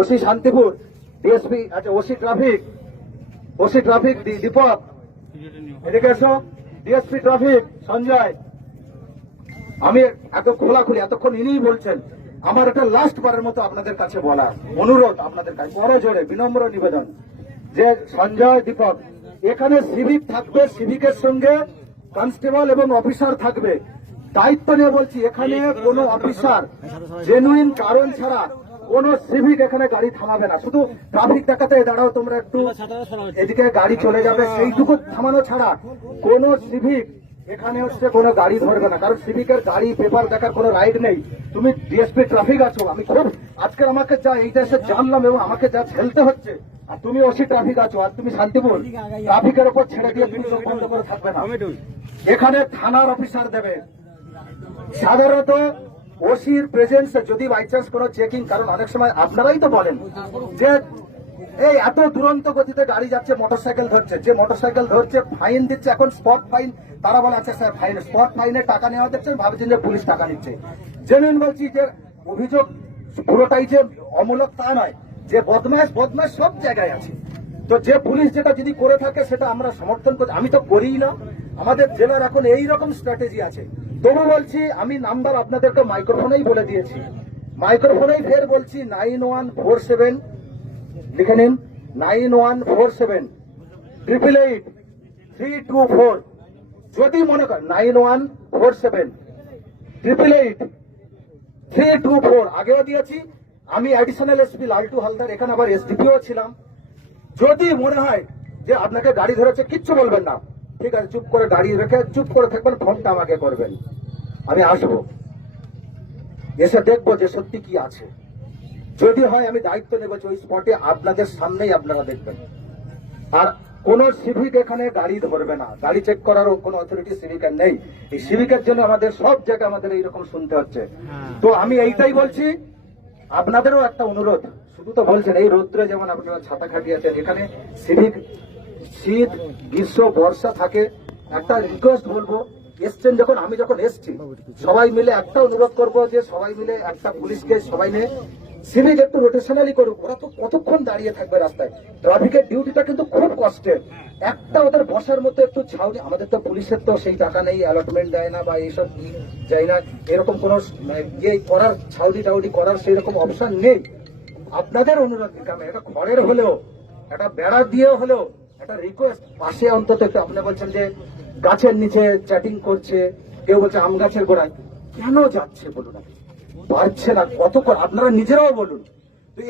OC Shantipur DSP আচ্ছা OC traffic OC traffic Deepak এদিকে এসো ডিএসপি ট্রাফিক সঞ্জয় আমি এত খোলাখুলি এতক্ষণ ইনিই বলছেন আমার একটা লাস্ট বারের মতো আপনাদের কাছে বলা অনুরোধ আপনাদের কাছে বড় জোরে বিনম্র নিবেদন যে সঞ্জয় দীপক এখানে সিভিক থাকবে সিভিকের সঙ্গে কনস্টেবল এবং অফিসার থাকবে দায়িত্ব নিয়ে বলছি এখানে কোনো অফিসার জেনুইন কারণ ছাড়া কোন সিভিক এখানে গাড়ি থামাবে না শুধু ট্রাফিক দেখাতে দাঁড়াও তোমরা একটু এদিকে গাড়ি চলে যাবে সেইটুকু থামানো ছাড়া কোন সিভিক এখানে হচ্ছে কোনো গাড়ি ধরবে না কারণ সিভিকের গাড়ি পেপার দেখার কোনো রাইট নেই তুমি ডিএসপি ট্রাফিক আছো আমি খুব আজকে আমাকে যা এই দেশে জানলাম এবং আমাকে যা ছেলতে হচ্ছে আর তুমি ওসি ট্রাফিক আছো আর তুমি শান্তিপুর ট্রাফিকের ওপর ছেড়ে দিয়ে তুমি বন্ধ করে থাকবে না এখানে থানার অফিসার দেবে সাধারণত ওসির প্রেজেন্স যদি বাই চান্স কোন চেকিং কারণ অনেক সময় আপনারাই তো বলেন যে এই এত দুরন্ত গতিতে গাড়ি যাচ্ছে মোটরসাইকেল ধরছে যে মোটরসাইকেল ধরছে ফাইন দিচ্ছে এখন স্পট ফাইন তারা বলে আছে আচ্ছা স্যার ফাইন স্পট ফাইনে টাকা নেওয়া যাচ্ছে ভাবছেন যে পুলিশ টাকা নিচ্ছে জেনুইন বলছি যে অভিযোগ পুরোটাই যে অমূলক তা নয় যে বদমাস বদমাস সব জায়গায় আছে তো যে পুলিশ যেটা যদি করে থাকে সেটা আমরা সমর্থন করি আমি তো করিই না আমাদের জেলার এখন এই রকম স্ট্র্যাটেজি আছে তবু বলছি আমি নাম্বার আপনাদেরকে মাইক্রোফোনেই বলে দিয়েছি মাইক্রোফোনেই ফের বলছি নাইন ওয়ান ফোর সেভেন লিখে নিন nine one four seven triple eight three two four যদি মনে করেন nine one four seven triple eight three two four আগেও দিয়েছি আমি অ্যাডিশনাল এসপি লালটু হালদার এখানে আবার এসডিপিও ছিলাম যদি মনে হয় যে আপনাকে গাড়ি ধরেছে কিচ্ছু বলবেন না ঠিক আছে চুপ করে দাঁড়িয়ে রেখে চুপ করে থাকবেন ফোনটা আমাকে করবেন আমি আসব এসে দেখবো যে সত্যি কি আছে যদি হয় আমি দায়িত্ব নেব ওই স্পটে আপনাদের সামনেই আপনারা দেখবেন আর কোন সিভিক এখানে গাড়ি ধরবে না গাড়ি চেক করারও কোন অথরিটি সিভিকের নেই এই সিভিকের জন্য আমাদের সব জায়গায় আমাদের এইরকম শুনতে হচ্ছে হ্যাঁ। তো আমি এইটাই বলছি আপনাদেরও একটা অনুরোধ শুধু তো বলছেন এই রৌদ্রে যেমন আপনারা ছাতা খাটিয়েছেন এখানে সিভিক শীত গ্রীষ্ম বর্ষা থাকে একটা রিকোয়েস্ট বলবো এসছেন যখন আমি যখন এসছি সবাই মিলে একটা অনুরোধ করবো যে সবাই মিলে একটা পুলিশকে সবাই নিয়ে সিভিক একটু রোটেশনালি করুক ওরা তো কতক্ষণ দাঁড়িয়ে থাকবে রাস্তায় ট্রাফিকের ডিউটিটা কিন্তু খুব কষ্টের একটা ওদের বসার মতো একটু ছাউনি আমাদের তো পুলিশের তো সেই টাকা নেই অ্যালটমেন্ট দেয় না বা এইসব যায় না এরকম কোনো মানে ইয়ে করার ছাউনি টাউনি করার সেই রকম অপশন নেই আপনাদের অনুরোধ দিতাম এটা ঘরের হলেও একটা বেড়া দিয়ে হলেও একটা রিকোয়েস্ট পাশে অন্তত একটু আপনি বলছেন যে গাছের নিচে চ্যাটিং করছে কেউ বলছে আম গাছের গোড়ায় কেন যাচ্ছে বলুন না আপনারা নিজেরাও বলুন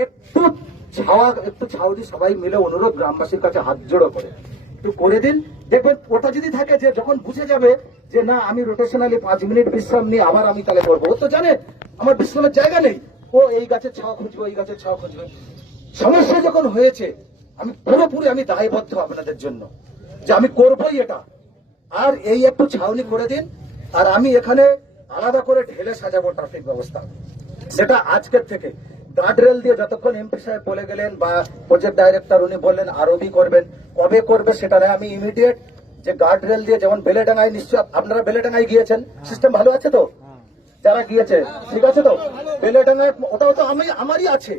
একটু ছাওয়া একটু সবাই মিলে অনুরোধ গ্রামবাসীর কাছে হাত জোড়ো করে একটু করে দিন দেখবেন ওটা যদি থাকে যে যখন বুঝে যাবে যে না আমি রোটেশনালি পাঁচ মিনিট বিশ্রাম নিয়ে আবার আমি তাহলে করবো ও তো জানে আমার বিশ্রামের জায়গা নেই ও এই গাছের ছাওয়া খুঁজবে এই গাছের ছাওয়া খুঁজবে সমস্যা যখন হয়েছে আমি পুরোপুরি আমি দায়বদ্ধ আপনাদের জন্য যে আমি করবই এটা আর এই একটু ছাউনি করে দিন আর আমি এখানে আলাদা করে ঢেলে সাজাবো ট্রাফিক ব্যবস্থা সেটা আজকের থেকে গার্ড রেল দিয়ে যতক্ষণ এমপি সাহেব বলে গেলেন বা প্রজেক্ট ডাইরেক্টর উনি বললেন আরবি করবেন কবে করবে সেটা নয় আমি ইমিডিয়েট যে গার্ড রেল দিয়ে যেমন বেলেডাঙ্গায় নিশ্চয় আপনারা বেলেডাঙ্গায় গিয়েছেন সিস্টেম ভালো আছে তো যারা গিয়েছে ঠিক আছে তো বেলেডাঙ্গায় ওটাও তো আমি আমারই আছে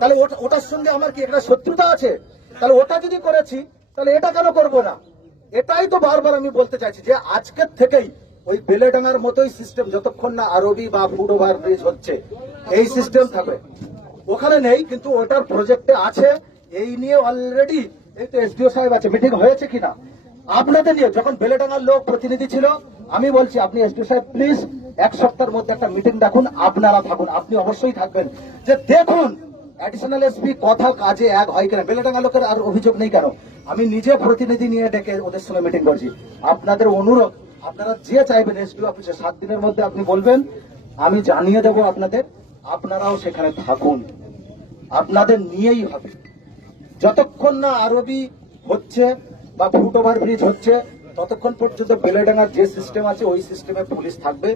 তাহলে ওটার সঙ্গে আমার কি একটা শত্রুতা আছে তাহলে ওটা যদি করেছি তাহলে এটা কেন করব না এটাই তো বারবার আমি বলতে চাইছি যে আজকের থেকেই ওই বেলেডাঙার মতোই সিস্টেম যতক্ষণ না আরবি বা ফুড ওভার ব্রিজ হচ্ছে এই সিস্টেম থাকবে ওখানে নেই কিন্তু ওটার প্রজেক্টে আছে এই নিয়ে অলরেডি এই তো এসডিও সাহেব আছে মিটিং হয়েছে কিনা আপনাদের নিয়ে যখন বেলেডাঙার লোক প্রতিনিধি ছিল আমি বলছি আপনি এসডিও সাহেব প্লিজ এক সপ্তাহের মধ্যে একটা মিটিং ডাকুন আপনারা থাকুন আপনি অবশ্যই থাকবেন যে দেখুন অ্যাডিশনাল এসপি কথা কাজে এক হয় কেন বেলেডাঙ্গা লোকের আর অভিযোগ নেই কেন আমি নিজে প্রতিনিধি নিয়ে ডেকে ওদের সঙ্গে মিটিং করছি আপনাদের অনুরোধ আপনারা যে চাইবেন এসপি অফিসে সাত দিনের মধ্যে আপনি বলবেন আমি জানিয়ে দেব আপনাদের আপনারাও সেখানে থাকুন আপনাদের নিয়েই হবে যতক্ষণ না আরবি হচ্ছে বা ফুট ওভার ব্রিজ হচ্ছে ততক্ষণ পর্যন্ত বেলেডাঙ্গার যে সিস্টেম আছে ওই সিস্টেমে পুলিশ থাকবে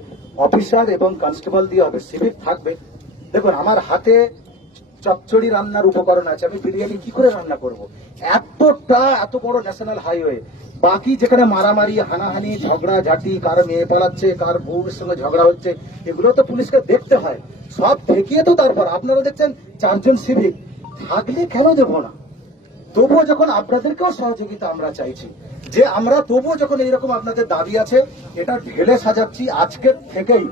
অফিসার এবং কনস্টেবল দিয়ে হবে সিভিক থাকবে দেখুন আমার হাতে চচ্চড়ি রান্নার উপকরণ আছে আমি বিরিয়ানি কি করে রান্না করব। এতটা এত বড় ন্যাশনাল হাইওয়ে বাকি যেখানে মারামারি হানাহানি ঝগড়া ঝাঁটি কার মেয়ে পালাচ্ছে কার বউর সঙ্গে ঝগড়া হচ্ছে এগুলো তো পুলিশকে দেখতে হয় সব ঠেকিয়ে তো তারপর আপনারা দেখছেন চারজন সিভিক থাকলে কেন দেব না তবুও যখন আপনাদেরকেও সহযোগিতা আমরা চাইছি যে আমরা তবুও যখন এইরকম আপনাদের দাবি আছে এটা ঢেলে সাজাচ্ছি আজকের থেকেই